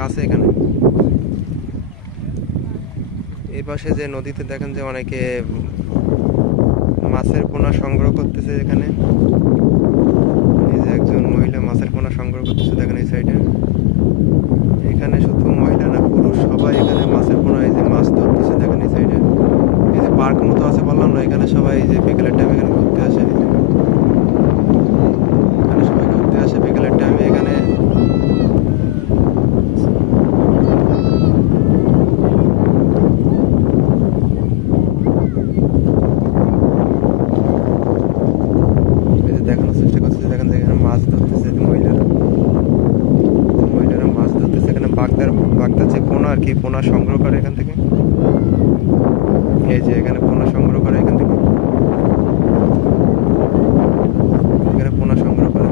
কাছে এখানে। এই পাশে যে নদীতে দেখেন যে অনেকে মাছের পোনা সংগ্রহ করতেছে এখানে। এই যে একজন মহিলা মাছের পোনা সংগ্রহ করতেছে দেখেন এই সাইডে। এখানে শুধু মহিলা না পুরুষ সবাই এখানে মাছের পোনা এই যে মাছ ধরতেছে দেখেন এই সাইডে। এই যে পার্ক মতো আছে বললাম না, এখানে সবাই এই যে বিকেলের টাইমে এখানে ঘুরতে আসে। এখানে সবাই ঘুরতে আসে বিকেলের টাইমে এখানে। এই যে দেখানোর চেষ্টা করতেছে দেখেন যে এখানে মাছ ধরতেছে মহিলারা। মহিলারা মাছ ধরতেছে এখানে। বাগদার যে পোনা আর কি, পোনা সংগ্রহ করে এখান থেকে। এই যে এখানে পোনা সংগ্রহ করে এখান থেকে। এখানে পোনা সংগ্রহ করে।